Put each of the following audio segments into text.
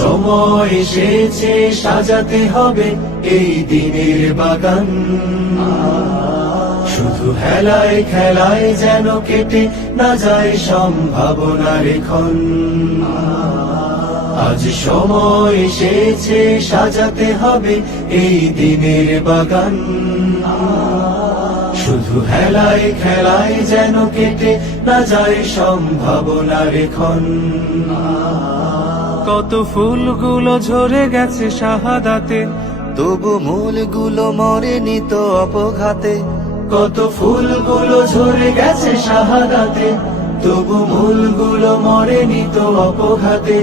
সময় এসেছে সাজাতে হবে এই দিনের বাগান। শুধু হেলায় খেলায় যেন কেটে না যায় সম্ভাবনার ক্ষণ। আজ সময় এসেছে সাজাতে হবে এই দিনের বাগান। শুধু হেলায় খেলায় যেন কেটে না যায় সম্ভাবনার ক্ষণ। কত ফুলগুলো ঝরে গেছে শাহাদাতে, তবু মূলগুলো মরেনি তো অপঘাতে। কত ফুলগুলো ঝরে গেছে শাহাদাতে, তবু মূলগুলো মরেনি তো অপঘাতে।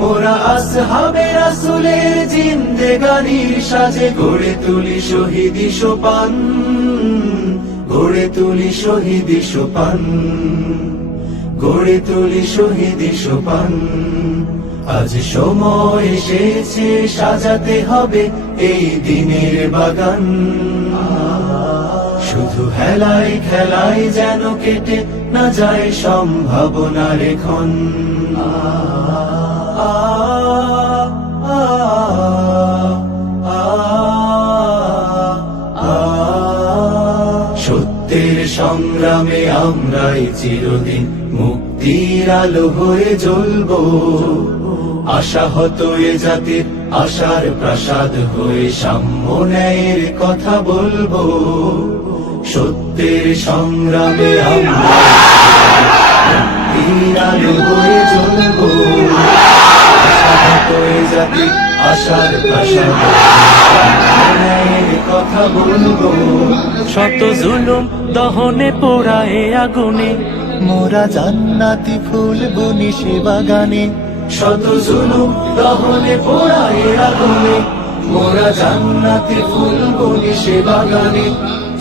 মোরা আসহাবে রাসূলের জিন্দেগানির সাজে গড়ে তুলি শহীদি সোপান, গড়ে তুলি শহীদি সোপান, গড়ে তুলি শহীদি সোপান। আজ সময় এসেছে সাজাতে হবে এই দিনের বাগান। শুধু হেলায় খেলায় যেন কেটে না যায় সম্ভাবনার ক্ষণ। সত্যের সংগ্রামে আমরাই চিরদিন মুক্তির আলো হয়ে জ্বলবো। আশাহত এ জাতির আশার প্রাসাদ হয়ে সাম্য ন্যায়ের কথা বলবো। সত্যের সংগ্রামে আমরা মুক্তির আলো হয়ে জ্বলবো। আশাহত এ জাতির আশার প্রাসাদ কথা বলবো। শত জুলুম দহনে পোড়া এ আগুনে, মোরা জান্নাতি ফুল বুনি সে বাগানে। শত জুলুম দহনে পোড়া এ আগুনে, মোরা জান্নাতি ফুল বুনি সে বাগানে।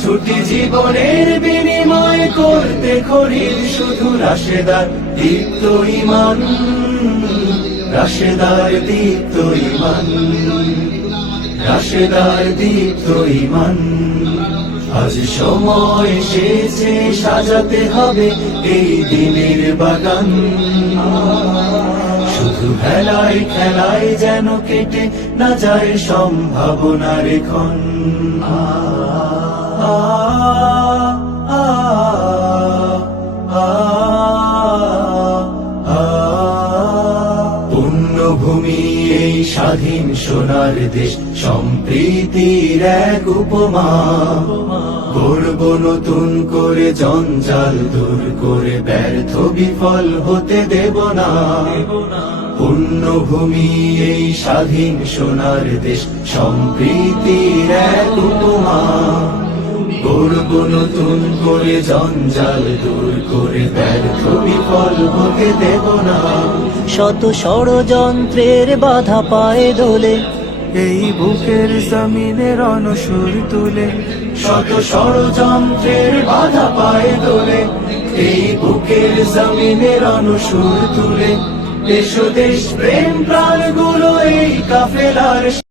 ছুটি জীবনের বিনিময় করতে খরিদ শুধু রাশেদার দীপ্ত ঈমান, রাশেদার দীপ্ত ঈমান, রাশেদার দীপ্ত ঈমান। আজ সময় এসেছে সাজাতে হবে এই দিনের বাগান। শুধু হেলায় খেলায় যেন কেটে না যায় সম্ভাবনার ক্ষণ। পুণ্যভূমি এই স্বাধীন সোনার দেশ, সম্প্রীতির এক উপমা। গড়ব নতুন করে জঞ্জাল দূর করে, ব্যর্থ বিফল হতে দেব না। পুণ্যভূমি এই স্বাধীন সোনার দেশ, সম্প্রীতির এক উপমা। গড়ব নতুন করে জঞ্জাল দূর করে, ব্যর্থ বিফল হতে দেব না। শত ষড়যন্ত্রের বাধা পায়ে দোলে, এই বুকের জমিনে রণসুর তুলে। শত ষড়যন্ত্রের বাধা পায়ে দোলে, এই বুকের জমিনের অনুসুর তুলে। দেশ দেশ প্রেম প্রাণগুলো এই কাফেলার